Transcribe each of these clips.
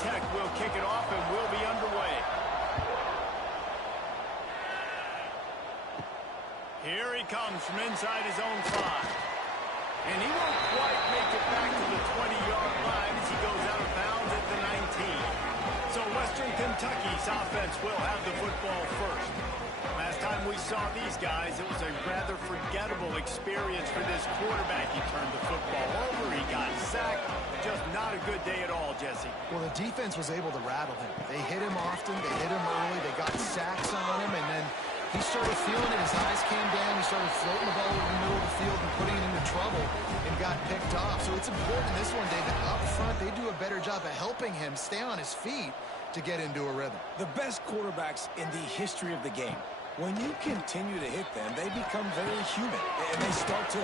Tech will kick it off and we'll be underway. Here he comes from inside his own 5. And he won't quite make it back to the 20-yard line as he goes out of bounds at the 19. So Western Kentucky's offense will have the football first. Last time we saw these guys, it was a rather forgettable experience for this quarterback. He turned the football over, he got sacked. Just not a good day at all, Jesse. Well, the defense was able to rattle him. They hit him often, they hit him early, they got sacks on him, and then he started feeling it. His eyes came down. He started floating the ball over the middle of the field and putting it into trouble and got picked off. So it's important in this one, David. Up front, they do a better job of helping him stay on his feet to get into a rhythm. The best quarterbacks in the history of the game, when you continue to hit them, they become very human, and they start to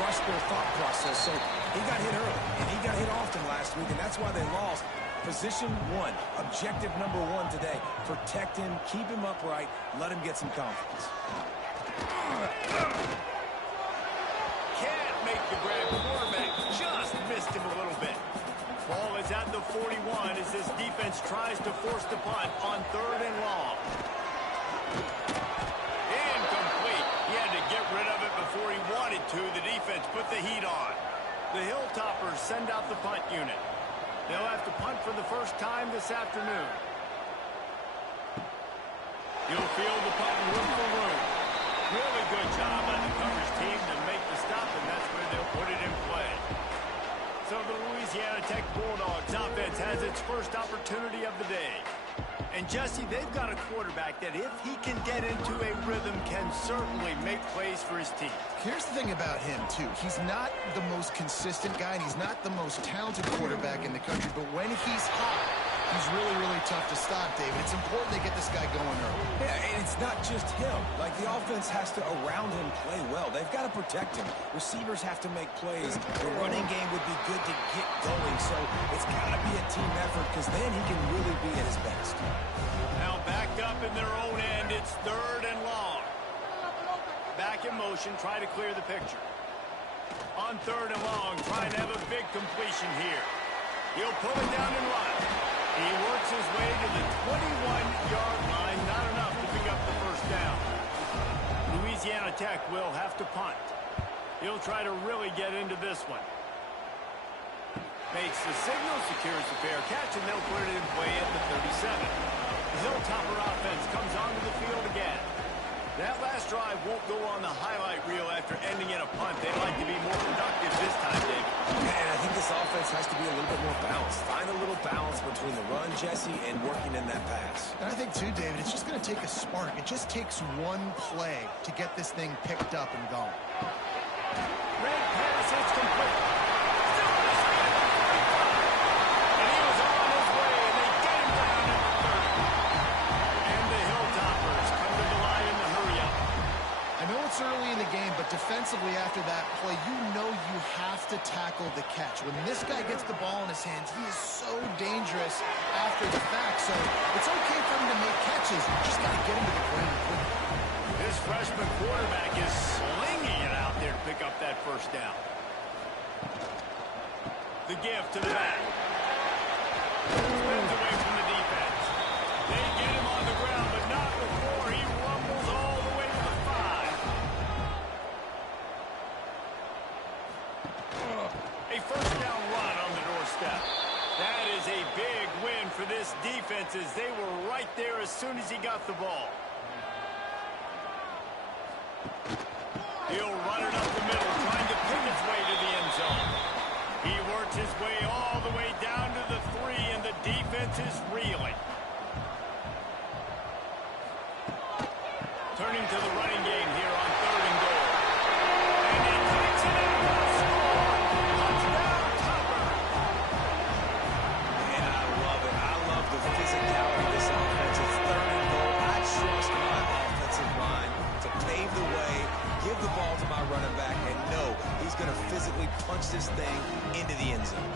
rush their thought process. So he got hit early, and he got hit often last week, and that's why they lost. Position 1, objective number 1 today. Protect him, keep him upright, let him get some confidence. Can't make the grab. Quarterback just missed him a little bit. Ball is at the 41 as this defense tries to force the punt on 3rd and long. Incomplete. He had to get rid of it before he wanted to. The defense put the heat on. The Hilltoppers send out the punt unit. They'll have to punt for the first time this afternoon. You'll feel the punt and look for room. Really good job by the coverage team to make the stop, and that's where they'll put it in play. So the Louisiana Tech Bulldogs offense has its first opportunity of the day. And Jesse, they've got a quarterback that if he can get into a rhythm can certainly make plays for his team. Here's the thing about him, too. He's not the most consistent guy, and he's not the most talented quarterback in the country, but when he's hot, he's really, really tough to stop, David. It's important they get this guy going early. Yeah, and it's not just him. Like, the offense has to, around him, play well. They've got to protect him. Receivers have to make plays. The running game would be good to get going, so it's got to be a team effort because then he can really be at his best. Now backed up in their own end, it's 3rd and long. Back in motion, try to clear the picture. On 3rd and long, trying to have a big completion here. He'll pull it down and run. He works his way to the 21-yard line. Not enough to pick up the first down. Louisiana Tech will have to punt. He'll try to really get into this one. Makes the signal, secures the fair catch, and they'll put it in play at the 37. The Hilltopper offense comes onto the field again. That last drive won't go on the highlight reel after ending in a punt. They'd like to be more productive this time, David. And I think this offense has to be a little bit more balanced. Find a little balance between the run, Jesse, and working in that pass. And I think, too, David, it's just going to take a spark. It just takes one play to get this thing picked up and going. Red pass, it's complete. Still in his hand. And he was on his way, and they get him down at the 30. And the Hilltoppers come to the line in the hurry up. I know it's early in the game, but defensively after that play, you know you have to tackle the catch. When this guy gets the ball in his hands, he is so dangerous after the fact. So it's okay for him to make catches. You just got to get him to the ground quickly. This freshman quarterback is slinging it out there to pick up that first down. The give to the back. Spins away from the defense. They get him on the ground, but not before he rumbles all the way to the 5. A first down run on the doorstep. That is a big win for this defense as they were right there as soon as he got the ball. He'll run it up the middle, trying to pick its way to the end zone. He works his way all the way down to the 3, and the defense is reeling. Turning to the running game here on 3rd and goal. And he takes it in for a score. Touchdown, Topper. And I love it. I love the physicality of this offense. It's 3rd and goal. I trust my offensive line to pave the way, give the ball to my running back, and know he's going to physically punch this thing into the end zone.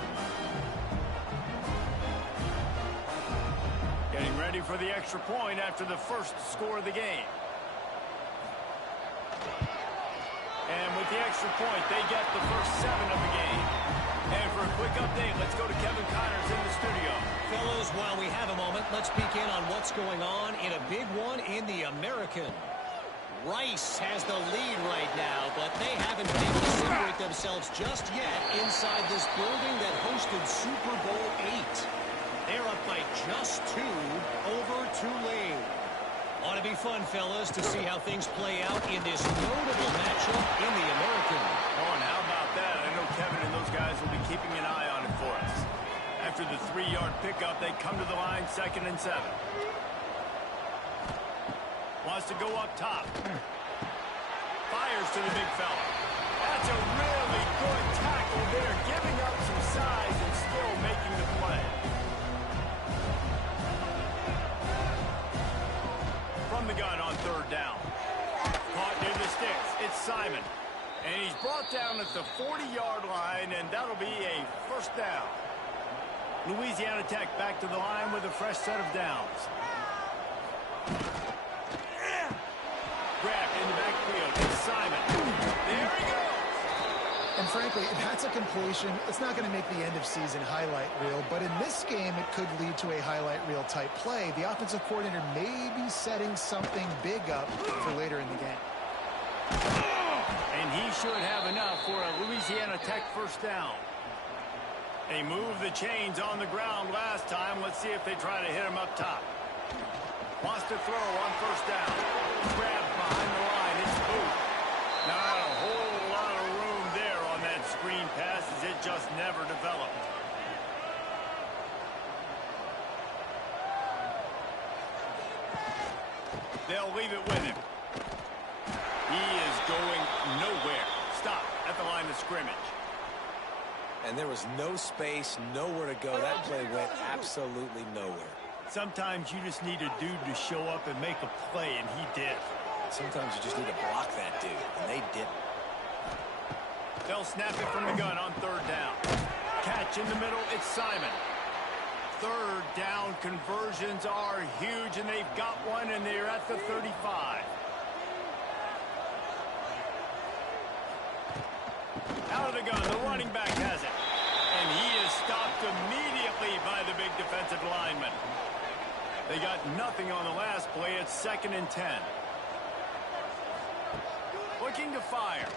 Getting ready for the extra point after the first score of the game. And with the extra point, they get the first 7 of the game. And for a quick update, let's go to Kevin Connors in the studio. Fellas, While we have a moment, let's peek in on what's going on in a big one in the American. Rice has the lead right now, but they haven't been able to separate themselves just yet inside this building that hosted Super Bowl VIII. They're up by just 2 over Tulane. Ought to be fun, fellas, to see how things play out in this notable matchup in the American. Oh, and how about that? I know Kevin and those guys will be keeping an eye on it for us. After the 3-yard pickup, they come to the line 2nd and 7. Wants to go up top. Fires to the big fella. That's a really good tackle there, giving up some size and still making the play. From the gun on 3rd down. Caught near the sticks. It's Simon. And he's brought down at the 40-yard line, and that'll be a 1st down. Louisiana Tech back to the line with a fresh set of downs. Grabbed in the backfield. It's Simon. There he goes. And frankly, that's a completion. It's not going to make the end-of-season highlight reel, but in this game, it could lead to a highlight reel type play. The offensive coordinator may be setting something big up for later in the game. And he should have enough for a Louisiana Tech 1st down. They moved the chains on the ground last time. Let's see if they try to hit him up top. Wants to throw on 1st down. Grabbed behind the line. It's Booth. Not a whole lot of room there on that screen pass as it just never developed. They'll leave it with him. He is going nowhere. Stop at the line of scrimmage. And there was no space, nowhere to go. That play went absolutely nowhere. Sometimes you just need a dude to show up and make a play, and he did. Sometimes you just need to block that dude, and they didn't. They'll snap it from the gun on 3rd down. Catch in the middle, it's Simon. 3rd down conversions are huge, and they've got one, and they're at the 35. Out of the gun, the running back has it. And he is stopped immediately by the big defensive lineman. They got nothing on the last play. It's 2nd and 10. Looking to fire.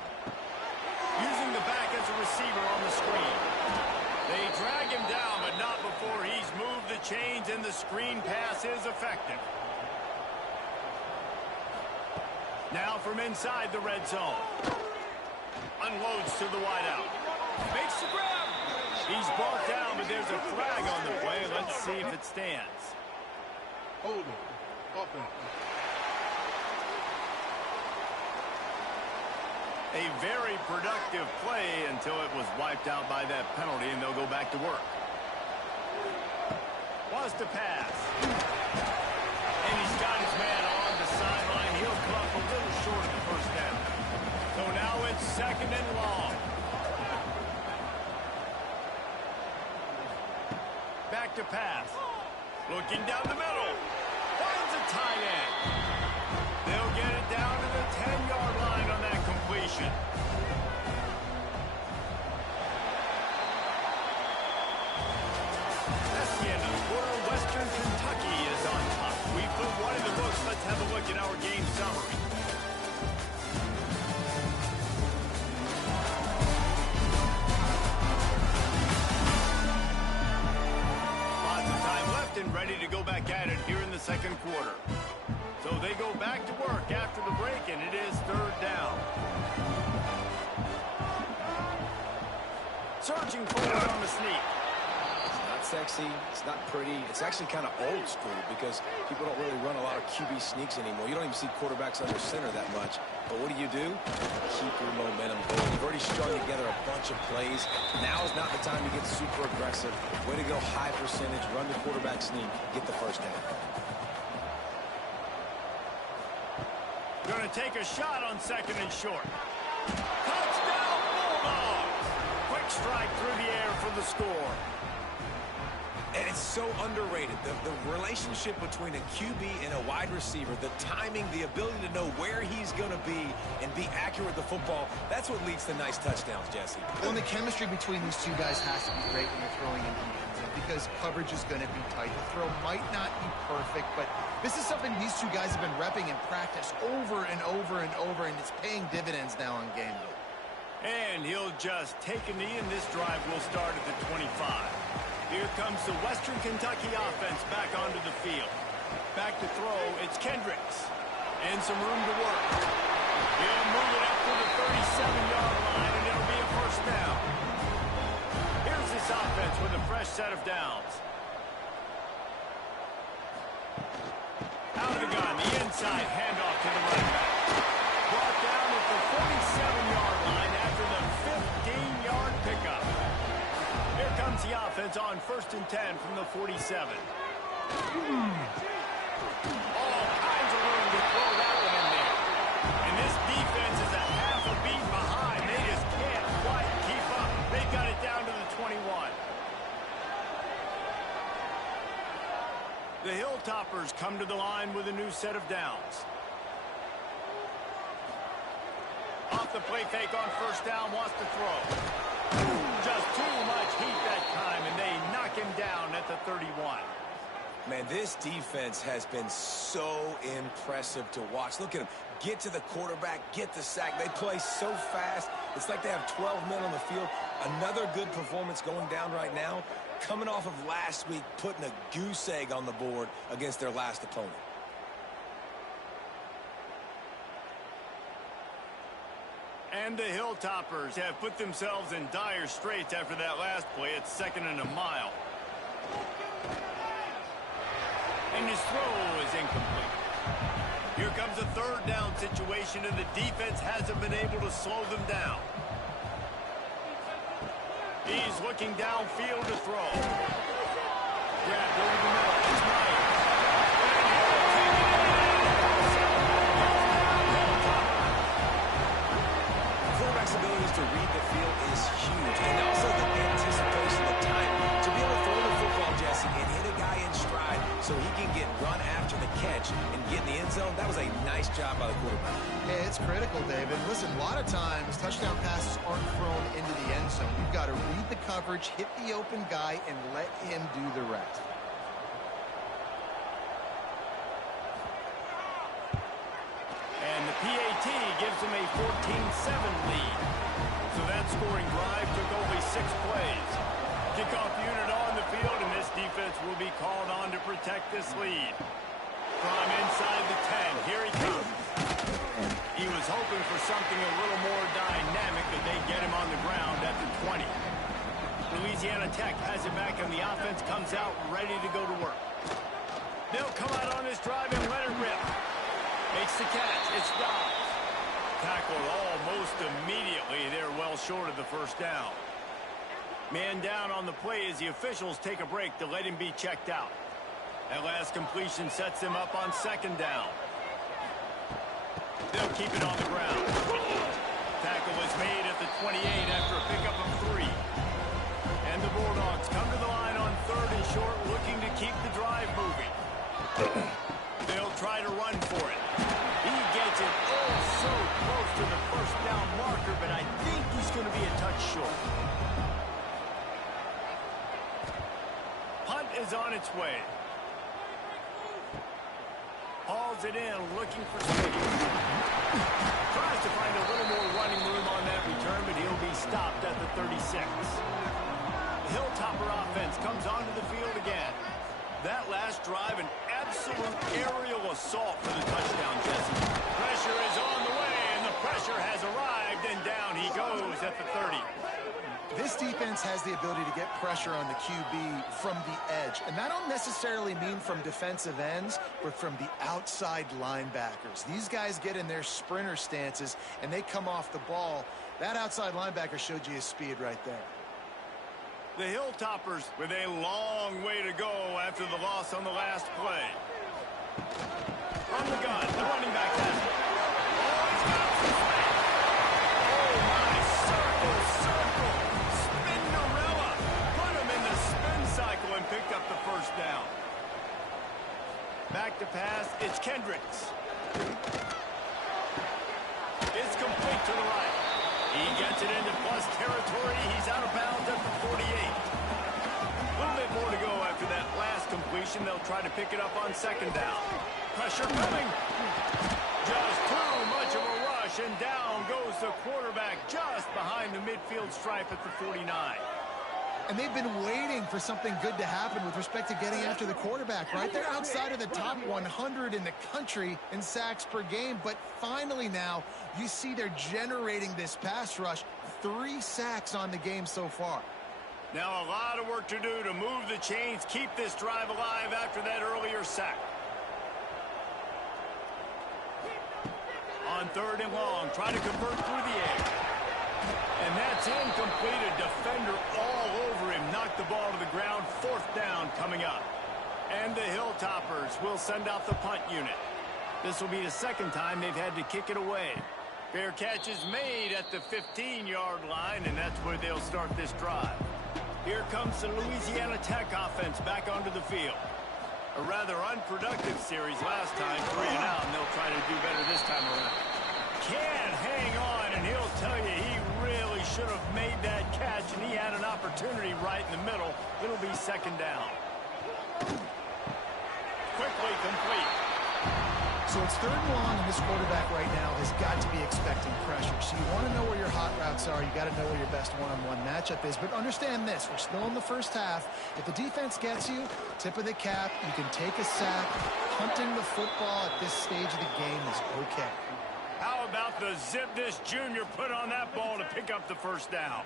Using the back as a receiver on the screen. They drag him down, but not before he's moved the chains, and the screen pass is effective. Now from inside the red zone. Unloads to the wideout. Makes the grab. He's brought down, but there's a flag on the play. Let's see if it stands. Hold him. Offense. A very productive play until it was wiped out by that penalty, and they'll go back to work. Wants to pass. And he's got his man on the sideline. He'll come up a little short of the 1st down. So now it's 2nd and long. Back to pass. Looking down the middle. Finds a tight end. They'll get it down to the 10-yard line on that completion. That's the end of the quarter. Western Kentucky is on top. We put one in the books. Let's have a look at our game summary. And ready to go back at it here in the 2nd quarter. So they go back to work after the break, and it is 3rd down. Surging forward on the sneak. It's not sexy. It's not pretty. It's actually kind of old school because people don't really run a lot of QB sneaks anymore. You don't even see quarterbacks under center that much. But what do? Keep your momentum going. You've already strung together a bunch of plays. Now is not the time to get super aggressive. Way to go high percentage. Run the quarterback sneak. Get the 1st down. Going to take a shot on 2nd and short. Touchdown Bulldogs! Quick strike through the air for the score. And it's so underrated. The relationship between a QB and a wide receiver, the timing, the ability to know where he's going to be and be accurate with the football, that's what leads to nice touchdowns, Jesse. Well, and the chemistry between these two guys has to be great when you're throwing into the end often because coverage is going to be tight. The throw might not be perfect, but this is something these two guys have been repping in practice over and over and over, and it's paying dividends now on game day. And he'll just take a knee, and this drive will start at the 25. Here comes the Western Kentucky offense back onto the field. Back to throw, it's Kendricks. And some room to work. He'll move it up to the 37-yard line, and it'll be a first down. Here's this offense with a fresh set of downs. Out of the gun, the inside handoff to the running back. Brought down at the 47-yard line after the 15-yard pickup. Here comes the offense on 1st and 10 from the 47. All kinds of room to throw that one in there. And this defense is a half a beat behind. They just can't quite keep up. They got it down to the 21. The Hilltoppers come to the line with a new set of downs. Off the play fake on first down, wants to throw. Just too much heat that time, and they knock him down at the 31. Man, this defense has been so impressive to watch. Look at them. Get to the quarterback, get the sack. They play so fast. It's like they have 12 men on the field. Another good performance going down right now. Coming off of last week, putting a goose egg on the board against their last opponent. And the Hilltoppers have put themselves in dire straits after that last play. It's 2nd and a mile. And his throw is incomplete. Here comes a 3rd down situation, and the defense hasn't been able to slow them down. He's looking downfield to throw. Grabbed over the middle. It's Myers. The quarterback's abilities to read the field is huge, and also the anticipation, the time to be able to throw the football, Jesse, and hit a guy in stride so he can get run after the catch and get in the end zone. That was a nice job by the quarterback. Hey, it's critical, David. Listen, a lot of times touchdown passes aren't thrown into the end zone. You've got to read the coverage, hit the open guy, and let him do the rest. And the PAT gives them a 14-7 lead. So that scoring drive took only 6 plays. Kickoff unit on the field, and this defense will be called on to protect this lead. From inside the 10, here he comes. He was hoping for something a little more dynamic, that they get him on the ground at the 20. Louisiana Tech has it back, and the offense comes out ready to go to work. They'll come out on this drive and let it rip. Makes the catch. It's Dobbs. Tackled almost immediately. They're well short of the first down. Man down on the play as the officials take a break to let him be checked out. That last completion sets them up on 2nd down. They'll keep it on the ground. Tackle was made at the 28 after a pickup of 3. And the Bulldogs come to the line on 3rd and short, looking to keep the drive moving. They'll try to run for it. He gets it so close to the first down marker, but I think he's going to be a touch short. Punt is on its way. Hauls it in, looking for space. Tries to find a little more running room on that return, but he'll be stopped at the 36. The Hilltopper offense comes onto the field again. That last drive, an absolute aerial assault for the touchdown, Jesse. Pressure is on the way, and the pressure has arrived, and down he goes at the 30. This defense has the ability to get pressure on the QB from the edge. And that don't necessarily mean from defensive ends, but from the outside linebackers. These guys get in their sprinter stances, and they come off the ball. That outside linebacker showed you his speed right there. The Hilltoppers with a long way to go after the loss on the last play. From the gun, the running back has it. Oh, he's got some space. Oh, my, circle. Spinderella. Put him in the spin cycle and picked up the first down. Back to pass, it's Kendricks. It's complete to the right. He gets it into plus territory. He's out of bounds at the 48. A little bit more to go after that last completion. They'll try to pick it up on second down. Pressure coming. Just too much of a rush, and down goes the quarterback just behind the midfield stripe at the 49. And they've been waiting for something good to happen with respect to getting after the quarterback, right? They're outside of the top 100 in the country in sacks per game, but finally now you see they're generating this pass rush. 3 sacks on the game so far. Now a lot of work to do to move the chains, keep this drive alive after that earlier sack. On third and long, try to convert through the air. And that's incomplete. A defender all over him. Knocked the ball to the ground. 4th down coming up. And the Hilltoppers will send out the punt unit. This will be the 2nd time they've had to kick it away. Fair catch is made at the 15-yard line, and that's where they'll start this drive. Here comes the Louisiana Tech offense back onto the field. A rather unproductive series last time, 3 and out, and they'll try to do better this time around. Can't hang on, and he'll tell you he really should have made that catch, and he had an opportunity right in the middle. It'll be 2nd down. Quickly complete. So it's 3rd and long, and this quarterback right now has got to be expecting pressure. So you want to know where your hot routes are. You got to know where your best one-on-one matchup is. But understand this, we're still in the first half. If the defense gets you, tip of the cap, you can take a sack. Punting the football at this stage of the game is okay. How about the zip this junior put on that ball to pick up the 1st down?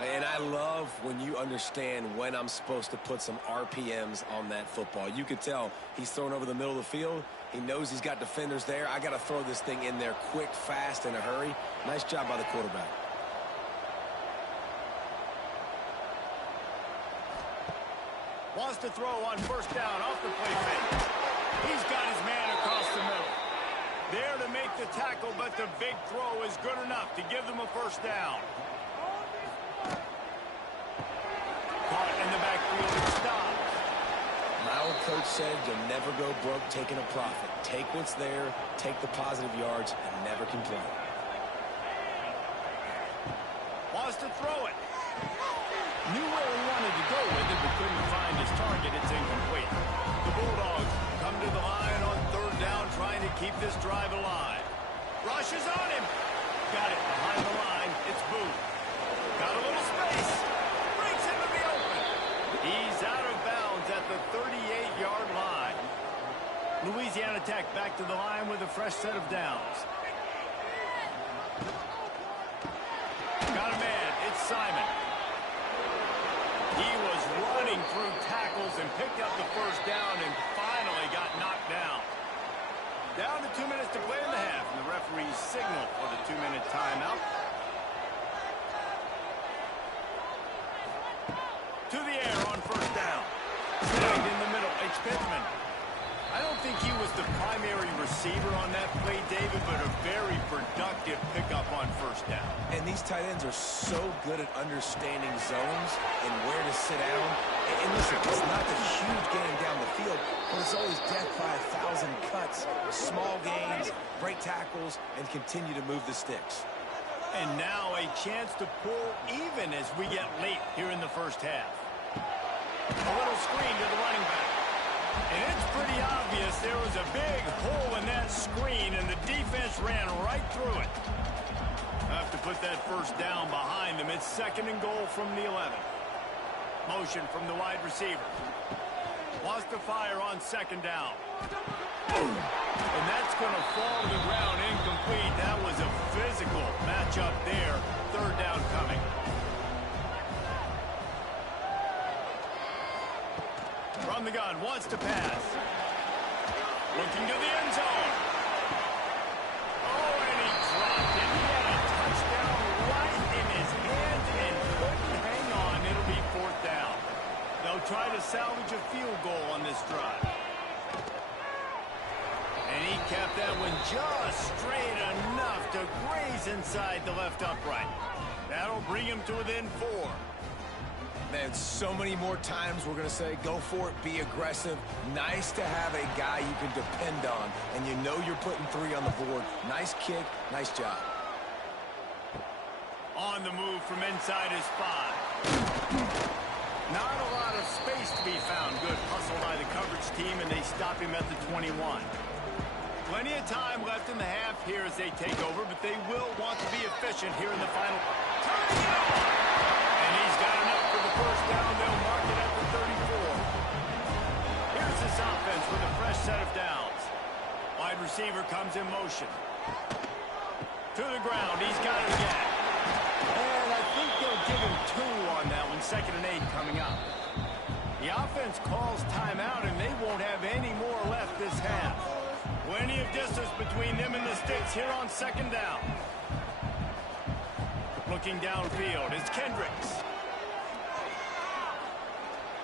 And I love when you understand when I'm supposed to put some RPMs on that football. You could tell he's throwing over the middle of the field. He knows he's got defenders there. I got to throw this thing in there quick, fast, in a hurry. Nice job by the quarterback. Wants to throw on 1st down off the play fake. He's got his man across the middle. There to make the tackle, but the big throw is good enough to give them a 1st down. Caught in the backfield and stopped. My old coach said you'll never go broke taking a profit. Take what's there, take the positive yards, and never complain. Wants to throw it. Knew where he wanted to go with it, but couldn't find his target. It's incomplete. The Bulldogs come to the line on 3rd down, trying to keep this drive alive. Rush is on him. Got it behind the line. It's Booth. Got a little space. Breaks into the open. He's out of bounds at the 38-yard line. Louisiana Tech back to the line with a fresh set of downs. Got a man. It's Simon. He was running through tackles and picked up the 1st down and finally got knocked down. Down to 2 minutes to play in the half, and the referees signal for the 2-minute timeout. To the air on 1st down. Snagged in the middle. It's Pittman. I don't think he was the primary receiver on that play, David, but a very productive pickup on 1st down. And these tight ends are so good at understanding zones and where to sit down. And listen, it's not the huge game down the field, but it's always death by 1,000 cuts, small gains, break tackles, and continue to move the sticks. And now a chance to pull even as we get late here in the 1st half. A little screen to the running back. And it's pretty obvious there was a big hole in that screen, and the defense ran right through it. Have to put that 1st down behind them. It's 2nd and goal from the 11. Motion from the wide receiver. Wants to fire on 2nd down. And that's going to fall to the ground incomplete. That was a physical matchup there. 3rd down coming. From the gun, wants to pass. Looking to the end zone. Oh, and he dropped it. He had a touchdown right in his hands and couldn't hang on. It'll be 4th down. They'll try to salvage a field goal on this drive. And he kept that one just straight enough to graze inside the left upright. That'll bring him to within 4. Man, so many more times we're going to say, go for it, be aggressive. Nice to have a guy you can depend on, and you know you're putting 3 on the board. Nice kick, nice job. On the move from inside his 5. Not a lot of space to be found. Good hustle by the coverage team, and they stop him at the 21. Plenty of time left in the half here as they take over, but they will want to be efficient here in the final. Turning it on! And he's got enough for the first down. They'll mark it at the 34. Here's this offense with a fresh set of downs. Wide receiver comes in motion. To the ground. He's got it again. And I think they'll give him 2 on that one. 2nd and 8 coming up. The offense calls timeout, and they won't have any more left this half. Plenty of distance between them and the sticks here on 2nd down. Looking downfield, it's Kendricks.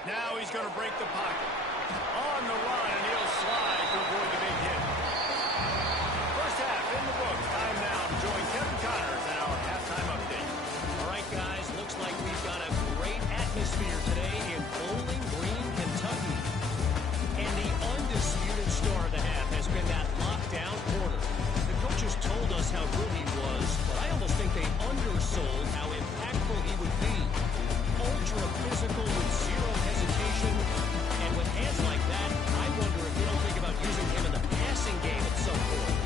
Now he's going to break the pocket. On the run, and he'll slide to avoid the big hit. First half in the books. Time now to join Kevin Connors in our halftime update. All right, guys, looks like we've got a great atmosphere today in Bowling Green, Kentucky. And the undisputed star of the half has been that lockdown corner. The coaches told us how good he was, but I almost think they undersold how impactful he would be. Ultra physical with zero hesitation. And with hands like that, I wonder if they don't think about using him in the passing game at some point.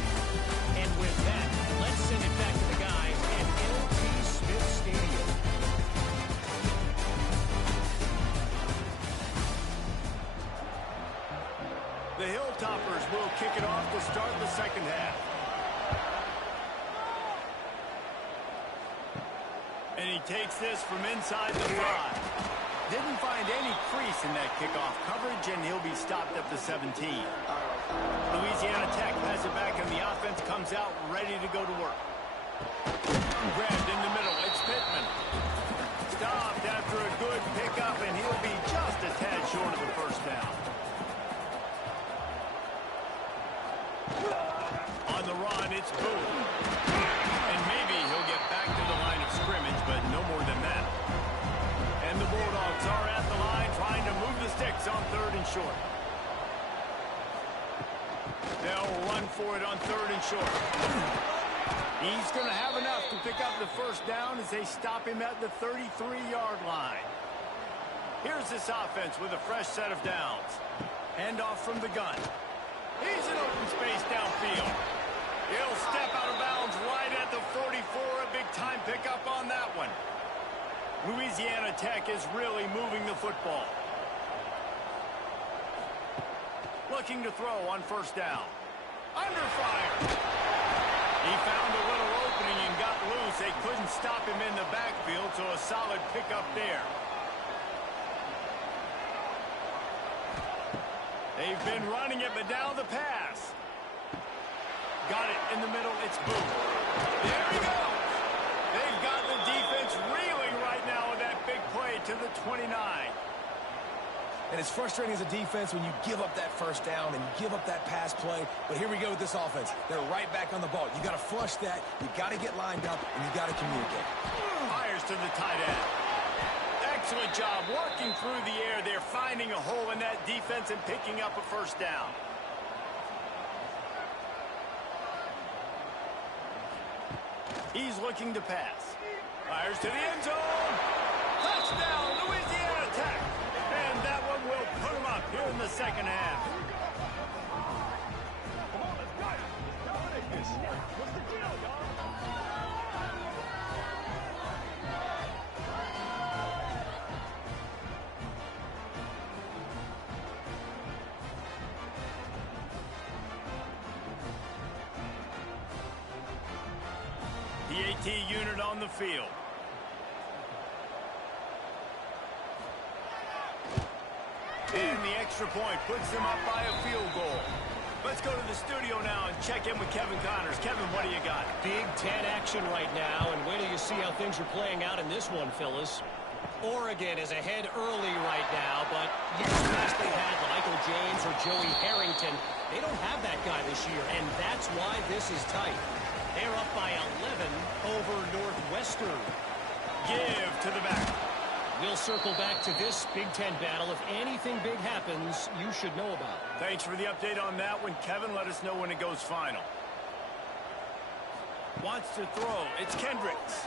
And with that, let's send it back to the guys at LT Smith Stadium. The Hilltoppers will kick it off to start the second half. And he takes this from inside the 5. Didn't find any crease in that kickoff coverage, and he'll be stopped at the 17. Louisiana Tech has it back, and the offense comes out ready to go to work. Grabbed in the middle. It's Pittman. Stopped after a good pickup, and he'll be just a tad short of the first down. On the run, it's Boone. And maybe he'll get back to the line of scrimmage, but no more than that. And the Bulldogs are at the line trying to move the sticks on 3rd and short. They'll run for it on 3rd and short. He's going to have enough to pick up the first down as they stop him at the 33-yard line. Here's this offense with a fresh set of downs. Handoff from the gun. He's in open space downfield. He'll step out of bounds right at the 44. A big-time pickup on that one. Louisiana Tech is really moving the football. Looking to throw on first down. Under fire. He found a little opening and got loose. They couldn't stop him in the backfield, so a solid pickup there. They've been running it, but now the pass. Got it in the middle. It's Boone. There he goes. They've got the defense reeling right now with that big play to the 29. And it's frustrating as a defense when you give up that first down and you give up that pass play. But here we go with this offense. They're right back on the ball. You got to flush that. You got to get lined up, and you got to communicate. Fires to the tight end. Excellent job working through the air. They're finding a hole in that defense and picking up a first down. He's looking to pass. Fires to the end zone. Touchdown, Louisiana Tech. And that one will put him up here in the second half. What's the deal, y'all? The AT unit on the field. And the extra point puts them up by a field goal. Let's go to the studio now and check in with Kevin Connors. Kevin, what do you got? Big Ten action right now, and wait till you see how things are playing out in this one, Phyllis. Oregon is ahead early right now, but years past they had Michael James or Joey Harrington. They don't have that guy this year, and that's why this is tight. They're up by 11 over Northwestern. Give to the back. We'll circle back to this Big Ten battle. If anything big happens, you should know about it. Thanks for the update on that one, Kevin. Let us know when it goes final. Wants to throw. It's Kendricks.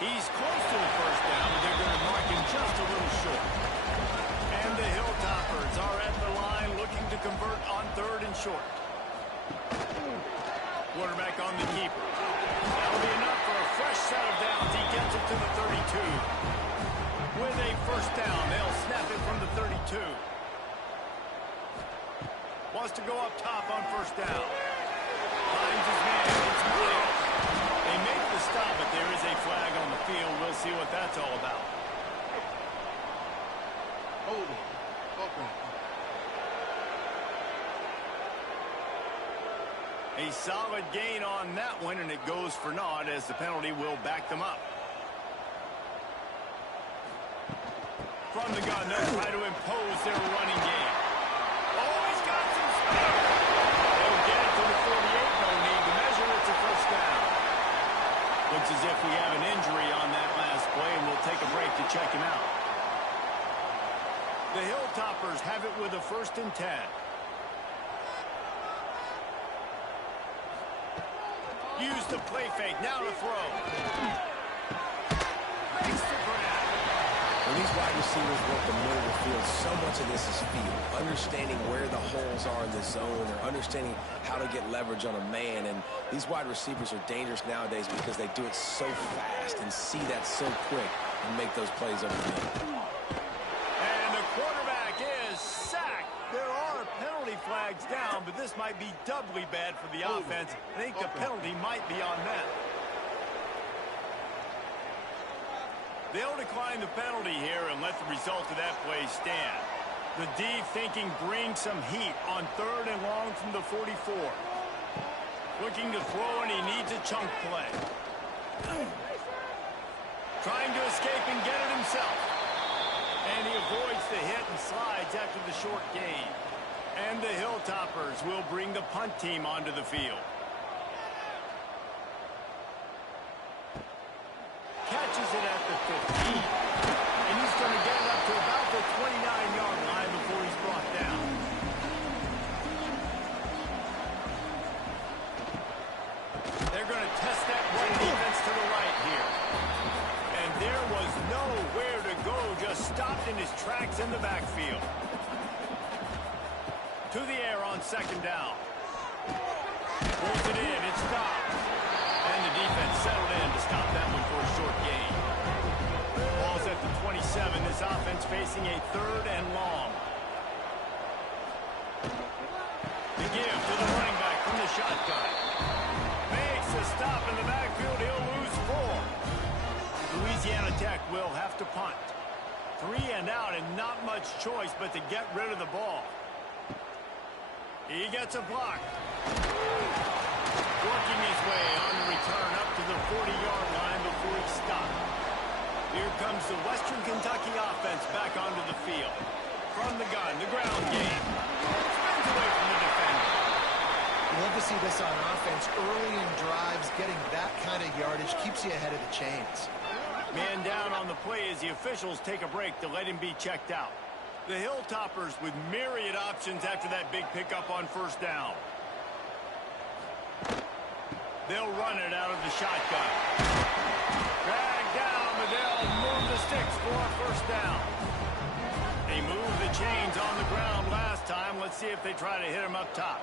He's close to the first down. They're going to mark him just a little short. And the Hilltoppers are at the line looking to convert on 3rd and short. Quarterback on the keeper. That'll be enough for a fresh set of downs. He gets it to the 32. With a first down, they'll snap it from the 32. Wants to go up top on first down. Finds his man. It's Miles. They make the stop, but there is a flag on the field. We'll see what that's all about. Holding. Offense. A solid gain on that one, and it goes for naught as the penalty will back them up. From the gun, they'll try to impose their running game. Oh, he's got some speed. They'll get it to the 48. No need to measure. It's a first down. Looks as if we have an injury on that last play, and we'll take a break to check him out. The Hilltoppers have it with a 1st and 10. Use the play fake. Now to throw. Makes the grab. When these wide receivers work the middle of the field, so much of this is feel. Understanding where the holes are in the zone or understanding how to get leverage on a man. And these wide receivers are dangerous nowadays because they do it so fast and see that so quick and make those plays over the middle. And the quarterback is sacked. There are penalty flags down, but this might be doubly bad for the offense. I think the penalty might be on them. They'll decline the penalty here and let the result of that play stand. The D thinking bring some heat on 3rd and long from the 44. Looking to throw, and he needs a chunk play. Trying to escape and get it himself. And he avoids the hit and slides after the short gain. And the Hilltoppers will bring the punt team onto the field. Catches it at the 15. And he's going to get it up to about the 29-yard line before he's brought down. They're going to test that run defense to the right here. And there was nowhere to go, just stopped in his tracks in the backfield. To the air on 2nd down. Pulls it in, it's stopped. And the defense settled in to stop that one for a short gain. Ball's at the 27. This offense facing a 3rd and long. The give to the running back from the shotgun. Makes a stop in the backfield. He'll lose 4. Louisiana Tech will have to punt. 3 and out, and not much choice but to get rid of the ball. He gets a block. Working his way on the return up to the 40-yard line before he stopped. Here comes the Western Kentucky offense back onto the field. From the gun, the ground game. Spins away from the defender. You love to see this on offense. Early in drives, getting that kind of yardage keeps you ahead of the chains. Man down on the play as the officials take a break to let him be checked out. The Hilltoppers with myriad options after that big pickup on 1st down. They'll run it out of the shotgun. Drag down, but they'll move the sticks for a 1st down. They moved the chains on the ground last time. Let's see if they try to hit him up top.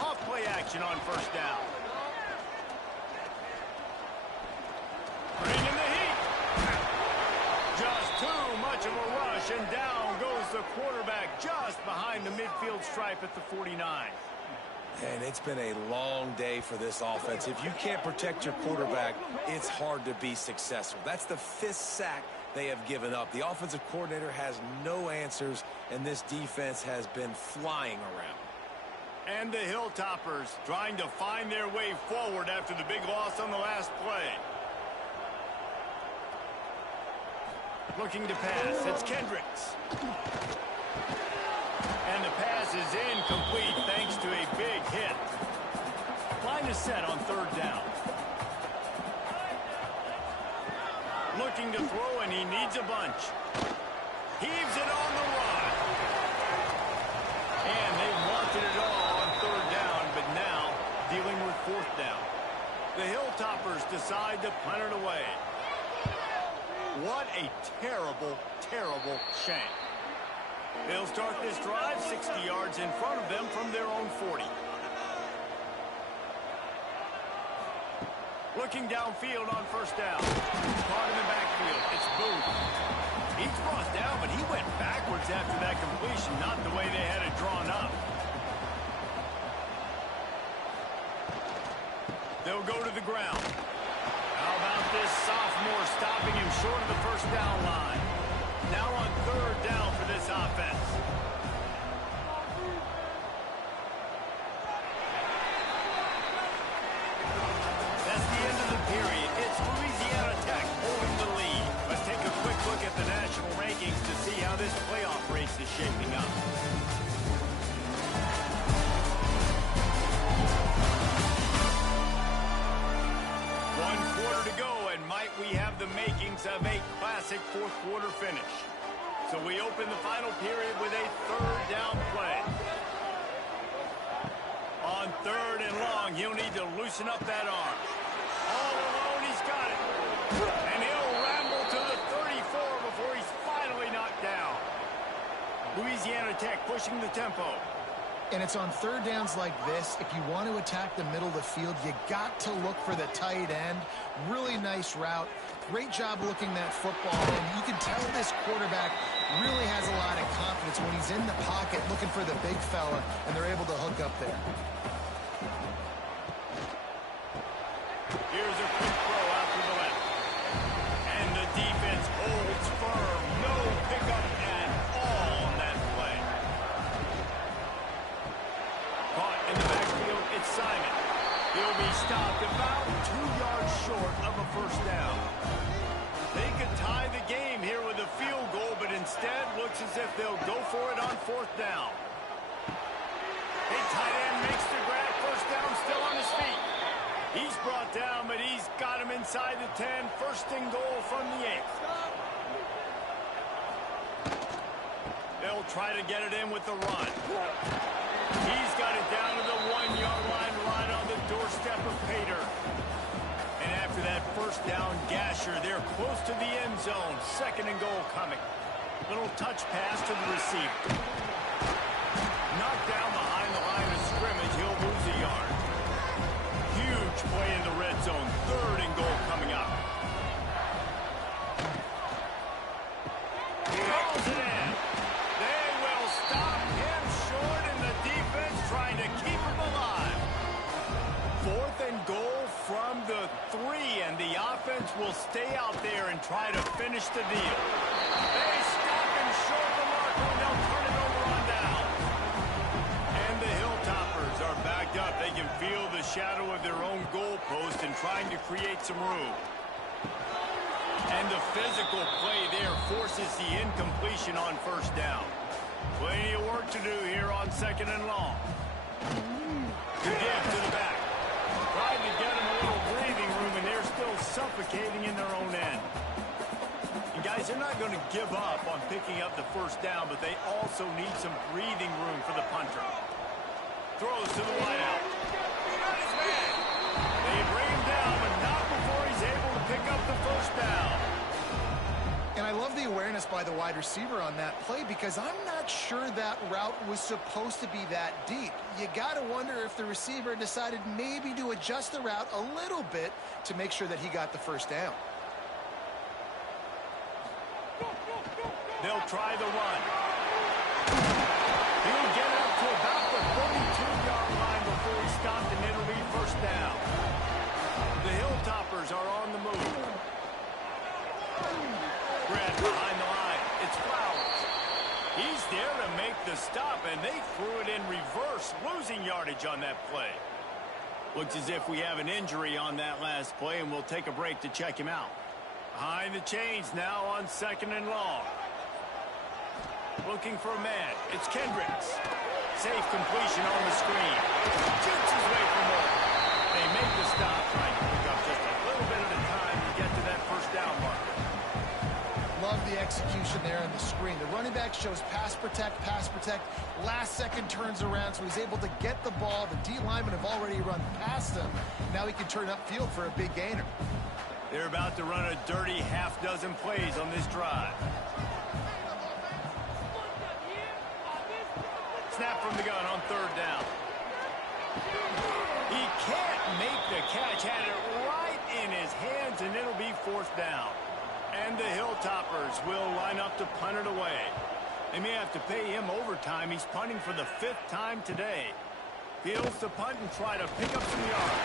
Off play action on 1st down. Bring in the heat. Just too much of a rush, and down goes the quarterback just behind the midfield stripe at the 49. And it's been a long day for this offense. If you can't protect your quarterback, it's hard to be successful. That's the 5th sack they have given up. The offensive coordinator has no answers, and this defense has been flying around. And the Hilltoppers trying to find their way forward after the big loss on the last play. Looking to pass. It's Kendricks. And the pass is incomplete thanks to a big hit. Line is set on 3rd down. Looking to throw, and he needs a bunch. Heaves it on the run. And they wanted it all on 3rd down, but now dealing with 4th down. The Hilltoppers decide to punt it away. What a terrible, terrible shame. They'll start this drive 60 yards in front of them from their own 40. Looking downfield on first down. Caught in the backfield. It's Booth. He's brought down, but he went backwards after that completion, not the way they had it drawn up. They'll go to the ground. How about this sophomore stopping him short of the first down line? Now on third down for this offense. That's the end of the period. It's Louisiana Tech holding the lead. Let's take a quick look at the national rankings to see how this playoff race is shaping up. One quarter to go, and might we have the makings of a classic fourth quarter finish. So we open the final period with a third down play. On third and long, he'll need to loosen up that arm. All alone, he's got it. And he'll ramble to the 34 before he's finally knocked down. Louisiana Tech pushing the tempo. And it's on third downs like this. If you want to attack the middle of the field, you got to look for the tight end. Really nice route. Great job looking that football. And you can tell this quarterback really has a lot of confidence when he's in the pocket looking for the big fella, and they're able to hook up there. Here's a quick throw out to the left. And the defense holds firm. No pickup at all on that play. Caught in the backfield, it's Simon. He'll be stopped about 2 yards short of a first down. They could tie the game here with a field goal, but instead looks as if they'll go for it on fourth down. A tight end makes the grab. First down, still on his feet. He's brought down, but he's got him inside the 10. First and goal from the 8. They'll try to get it in with the run. He's got it down to the 1 yard line, right on the doorstep of Pater. And after that first down gasher, they're close to the end zone. Second and goal coming. Little touch pass to the receiver. Knocked down behind the line of scrimmage. He'll lose a yard. Huge play in the red zone. Third and goal coming up. He rolls it in. They will stop him short, and the defense trying to keep him alive. Fourth and goal from the 3, and the offense will stay out there and try to finish the deal. They stop him short of the mark, and they'll turn it over on down. And the Hilltoppers are backed up. They can feel the shadow of their own goalpost and trying to create some room. And the physical play there forces the incompletion on first down. Plenty of work to do here on second and long. To give to the back. Tried to get them a little breathing room, and they're still suffocating in their own end. And guys, they're not going to give up on picking up the first down, but they also need some breathing room for the punter. Throws to the wideout. They bring him down, but not before he's able to pick up the first down. And I love the awareness by the wide receiver on that play, because I'm not sure that route was supposed to be that deep. You got to wonder if the receiver decided maybe to adjust the route a little bit to make sure that he got the first down. They'll try the run. He'll get up to about the 42-yard line before he's stopped, and it'll be first down. The Hilltoppers are on the move. Brad behind the line. It's Flowers. He's there to make the stop, and they threw it in reverse, losing yardage on that play. Looks as if we have an injury on that last play, and we'll take a break to check him out. Behind the chains now on second and long. Looking for a man. It's Kendricks. Safe completion on the screen. Shoots his way for more. They make the stop, trying to pick up just a little bit at a time to get to that first down marker. Love the execution there on the screen. The running back shows pass protect, pass protect. Last second turns around, so he's able to get the ball. The D linemen have already run past him. Now he can turn upfield for a big gainer. They're about to run a dirty half-dozen plays on this drive. Snap from the gun on third down. He can't make the catch. Had it right in his hands, and it'll be fourth down. And the Hilltoppers will line up to punt it away. They may have to pay him overtime. He's punting for the 5th time today. Fields to punt and try to pick up some yards.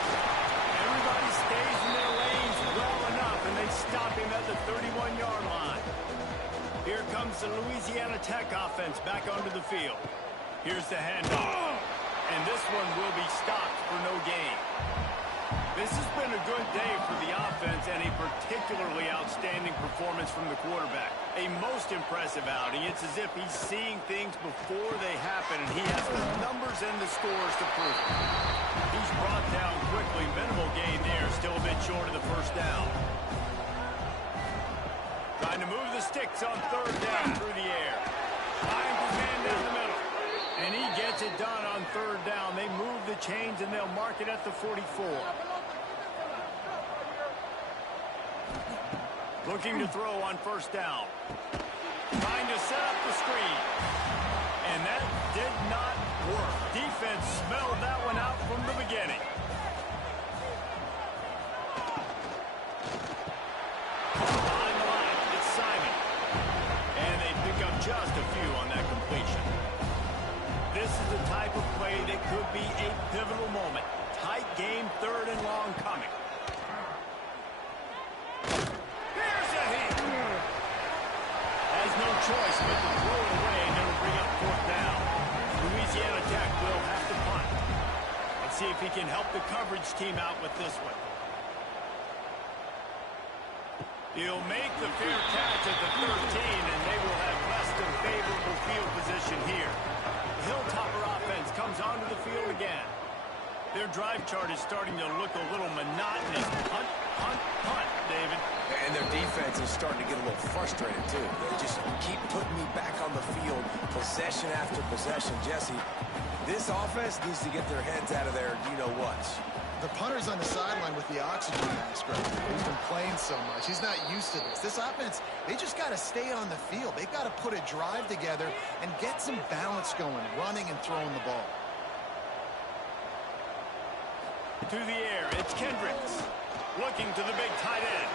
Everybody stays in their lanes well enough, and they stop him at the 31-yard line. Here comes the Louisiana Tech offense back onto the field. Here's the handoff. And this one will be stopped for no gain. This has been a good day for the offense and a particularly outstanding performance from the quarterback. A most impressive outing. It's as if he's seeing things before they happen, and he has the numbers and the scores to prove it. He's brought down quickly. Minimal gain there. Still a bit short of the first down. Trying to move the sticks on third down through the air. Finds his man down the middle. And he gets it done on third down. They move the chains, and they'll mark it at the 44. Looking to throw on first down. Trying to set up the screen. And that did not work. Defense smelled that one out from the beginning. On the line, it's Simon. And they pick up just a few on that completion. This is the type of play that could be a pivotal moment. Tight game, third and long coming. Here's a hit. Has no choice but to throw it away, and it'll bring up fourth down. Louisiana Tech will have to punt. Let's see if he can help the coverage team out with this one. He'll make the fair catch at the 13, and they will have less than favorable field position here. The Hilltopper offense comes onto the field again. Their drive chart is starting to look a little monotonous. Punt, punt, punt, David. And their defense is starting to get a little frustrated, too. They just keep putting me back on the field, possession after possession. Jesse, this offense needs to get their heads out of there, you-know-what. The punter's on the sideline with the oxygen mask right now. He's been playing so much. He's not used to this. This offense, they just got to stay on the field. They've got to put a drive together and get some balance going, running and throwing the ball. To the air, it's Kendricks. Looking to the big tight end.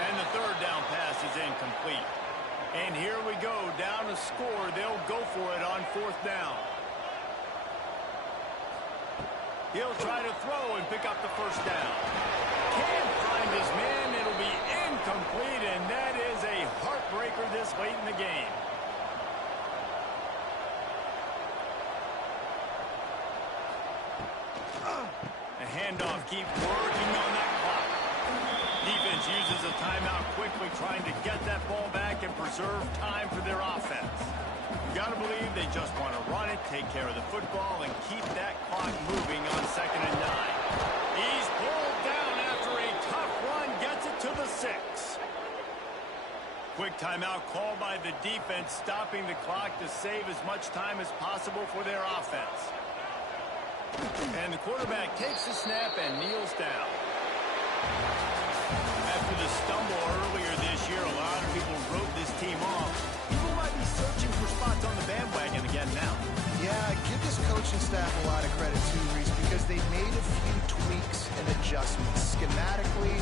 And the third down pass is incomplete. And here we go, down to score. They'll go for it on fourth down. He'll try to throw and pick up the first down. Can't find his man. It'll be incomplete, and that is a heartbreaker this late in the game. The handoff keeps working on that clock. Defense uses a timeout quickly, trying to get that ball back and preserve time for their offense. You got to believe they just want to run it, take care of the football, and keep that clock moving on 2nd and 9. He's pulled down after a tough run, gets it to the 6. Quick timeout called by the defense, stopping the clock to save as much time as possible for their offense. And the quarterback takes the snap and kneels down. After the stumble earlier this year, a lot of people wrote this team off. People might be searching for spots on the bandwagon again now. Yeah, give this coaching staff a lot of credit too, Reese, because they made a few tweaks and adjustments. Schematically,